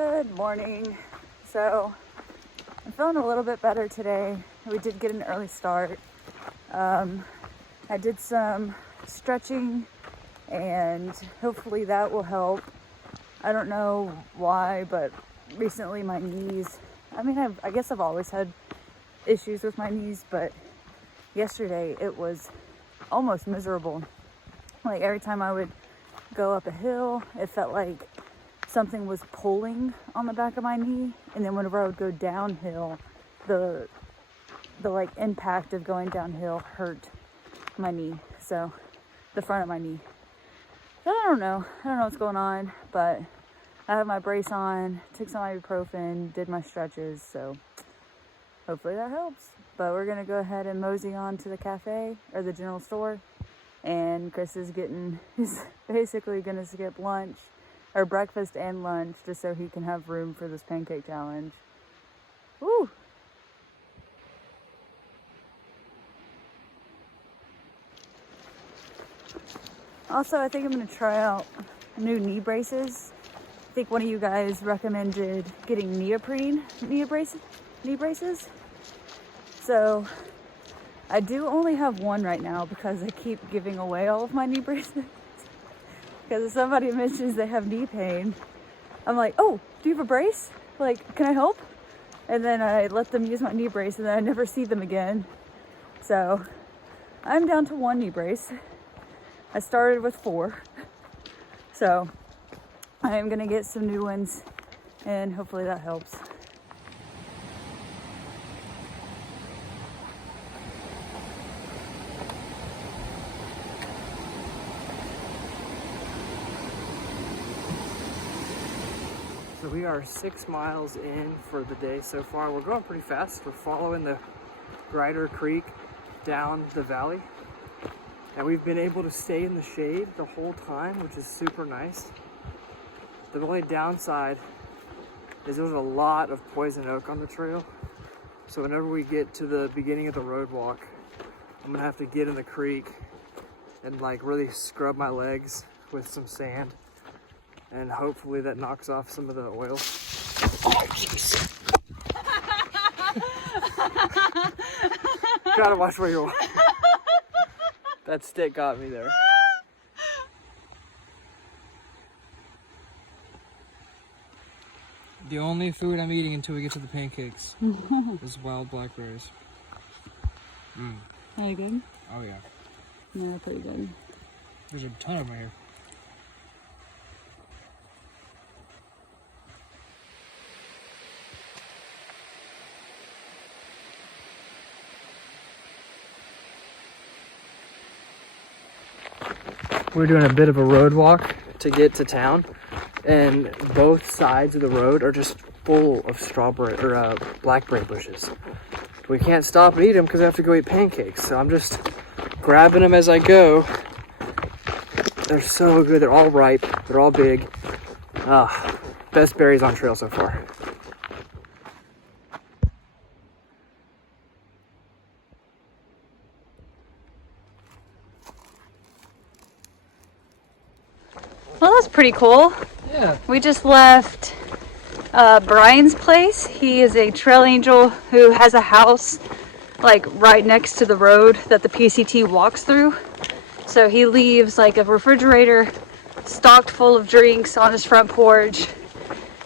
Good morning. So I'm feeling a little bit better today. We did get an early start. I did some stretching and hopefully that will help. I don't know why, but recently my knees, I guess I've always had issues with my knees, but yesterday it was almost miserable. Like every time I would go up a hill, it felt like something was pulling on the back of my knee, and then whenever I would go downhill, the like impact of going downhill hurt my knee, so the front of my knee. So I don't know what's going on, but I have my brace on, took some ibuprofen, did my stretches, so hopefully that helps. But we're gonna go ahead and mosey on to the cafe or the general store, and Chris is he's basically gonna skip lunch or breakfast and lunch just so he can have room for this pancake challenge. Woo! Also, I think I'm gonna try out new knee braces. I think one of you guys recommended getting neoprene knee braces. So I do only have one right now because I keep giving away all of my knee braces. Because if somebody mentions they have knee pain, I'm like, oh, do you have a brace? Like, can I help? And then I let them use my knee brace and then I never see them again. So I'm down to one knee brace. I started with 4. So I am gonna get some new ones and hopefully that helps. So we are 6 miles in for the day so far. We're going pretty fast. We're following the Grider Creek down the valley. And we've been able to stay in the shade the whole time, which is super nice. The only downside is there's a lot of poison oak on the trail. So whenever we get to the beginning of the road walk, I'm gonna have to get in the creek and like really scrub my legs with some sand. And hopefully that knocks off some of the oil. Oh, jeez. Gotta watch where you're walking. That stick got me there. The only food I'm eating until we get to the pancakes is wild blackberries. Are you good? Oh yeah. Yeah, pretty good. There's a ton of them right here. We're doing a bit of a road walk to get to town, and both sides of the road are just full of strawberry or blackberry bushes. We can't stop and eat them because I have to go eat pancakes, so I'm just grabbing them as I go. They're so good. They're all ripe. They're all big. Best berries on trail so far. Well, that's pretty cool. Yeah. We just left Brian's place. He is a trail angel who has a house like right next to the road that the PCT walks through. So he leaves like a refrigerator stocked full of drinks on his front porch.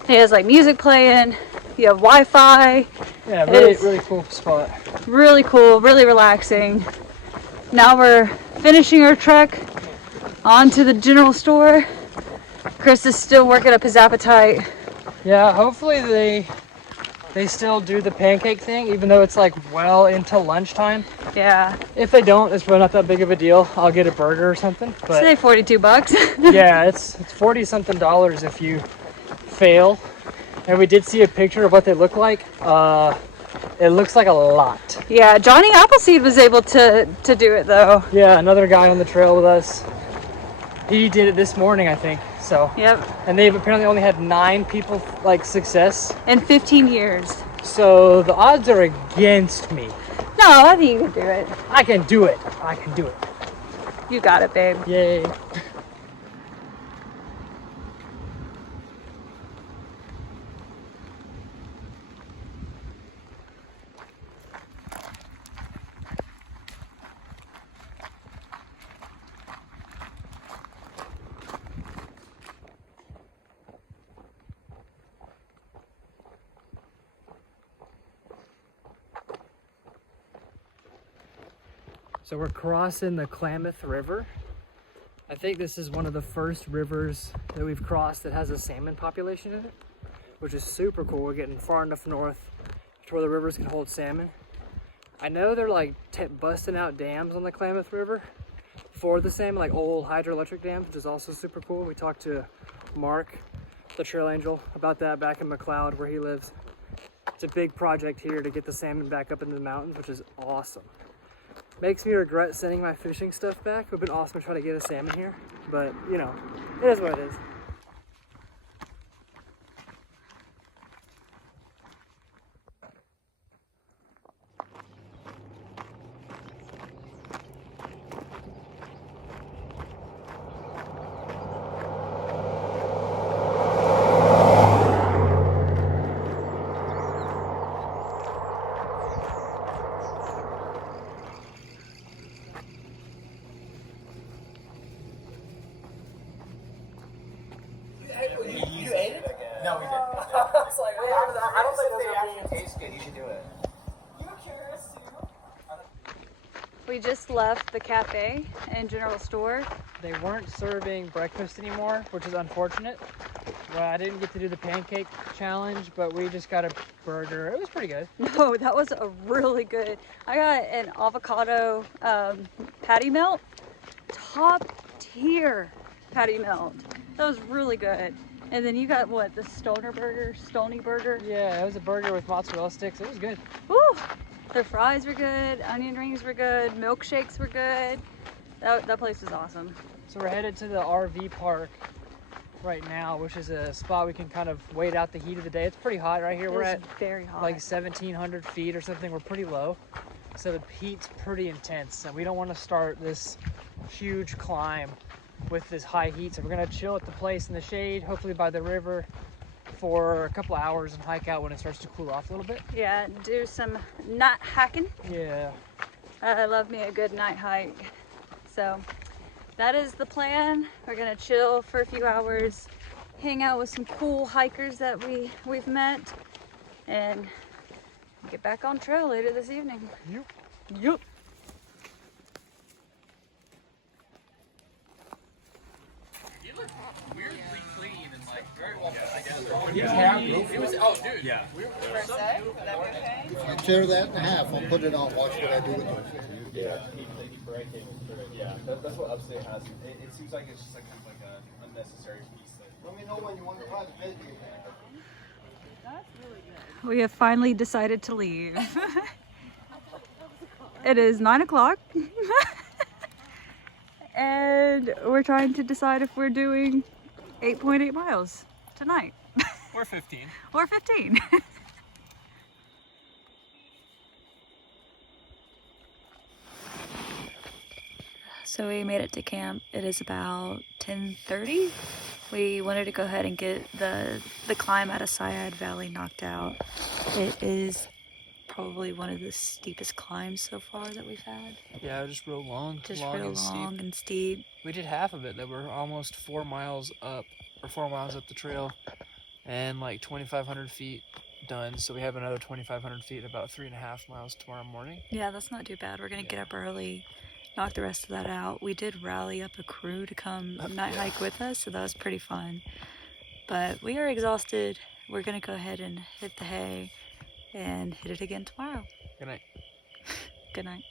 He has like music playing. You have Wi-Fi. Yeah, really cool spot. Really cool, really relaxing. Now we're finishing our trek onto the general store. Chris is still working up his appetite. Yeah, hopefully they still do the pancake thing, even though it's like well into lunchtime. Yeah. If they don't, it's probably not that big of a deal. I'll get a burger or something. But say $42. yeah, it's $40-something if you fail. And we did see a picture of what they look like. It looks like a lot. Yeah, Johnny Appleseed was able to do it though. Yeah, another guy on the trail with us. He did it this morning, I think. So. Yep. And they've apparently only had 9 people like success in 15 years. So the odds are against me. No, I think you can do it. I can do it. I can do it. You got it, babe. Yay. So we're crossing the Klamath River. I think this is one of the first rivers that we've crossed that has a salmon population in it, which is super cool. We're getting far enough north to where the rivers can hold salmon. I know they're like busting out dams on the Klamath River for the salmon, like old hydroelectric dams, which is also super cool. We talked to Mark, the trail angel, about that back in McLeod where he lives. It's a big project here to get the salmon back up into the mountains, which is awesome. Makes me regret sending my fishing stuff back. It would have been awesome to try to get a salmon here, but you know, it is what it is. You ate it? No, we didn't. I was like, I don't think we're going to taste good. You should do it. You curious too? We just left the cafe and general store. They weren't serving breakfast anymore, which is unfortunate. Well, I didn't get to do the pancake challenge, but we just got a burger. It was pretty good. No, that was a really good. I got an avocado patty melt. Top tier patty melt. That was really good. And then you got what, the Stony burger? Yeah, it was a burger with mozzarella sticks. It was good. Woo! Their fries were good, onion rings were good, milkshakes were good. That place was awesome. So we're headed to the RV park right now, which is a spot we can kind of wait out the heat of the day. It's pretty hot right here. We're at very hot. like 1,700 feet or something. We're pretty low. So the heat's pretty intense. And we don't want to start this huge climb with this high heat. So we're gonna chill at the place in the shade, hopefully by the river, for a couple hours and hike out when it starts to cool off a little bit. Yeah, do some night hiking. Yeah. I love me a good night hike. So that is the plan. We're gonna chill for a few hours, hang out with some cool hikers that we've met, and get back on trail later this evening. Yep. Yep. Weirdly clean and like very well put together. Yeah. It was, oh dude. Yeah. We were If I tear that in half, I'll put it on. Watch what I do with it. Yeah. Yeah. That's what Upstate has. It seems like it's just like kind of like an unnecessary piece. Let me know when you want to try the video. We have finally decided to leave. It is 9 o'clock. And we're trying to decide if we're doing 8.8 miles tonight. We're 15. Or 15. So we made it to camp. It is about 10:30. We wanted to go ahead and get the climb out of Seiad Valley knocked out. It is probably one of the steepest climbs so far that we've had. Yeah, just real long. Just real long and steep. We did half of it. That we're almost 4 miles up, or 4 miles up the trail, and like 2,500 feet done. So we have another 2,500 feet, about 3.5 miles tomorrow morning. Yeah, that's not too bad. We're gonna get up early, knock the rest of that out. We did rally up a crew to come night hike with us, so that was pretty fun. But we are exhausted. We're gonna go ahead and hit the hay and hit it again tomorrow. Good night. Good night.